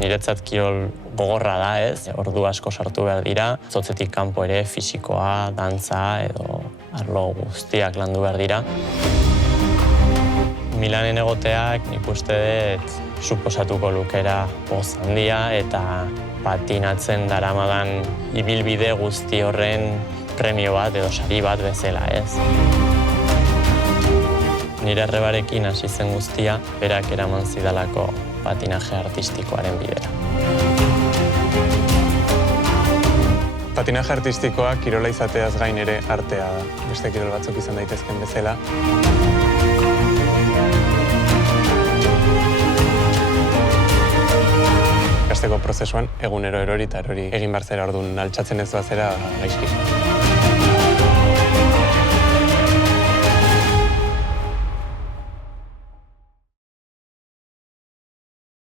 Niretzat kirol gogorra da, ez? Ordu asko sartu behar dira, zotzetik kanpo ere fisikoa, dantza edo arlo guztiak landu behar dira. Milanen egoteak nik uste dut suposatuko lukera poz handia eta patinatzen daramadan ibilbide guzti horren premio bat edo sari bat bezala, ez? Nire arrebarekin hasi zen guztia, berak eraman zidalako patinaje artistikoaren bidera. Patinaje artistikoa kirola izateaz gain ere artea da. Beste kirol batzuk izan daitezken bezala. Ikasteko prozesuan egunero erori eta erori egin behar zera, orduan altxatzen ez bazera gaizki.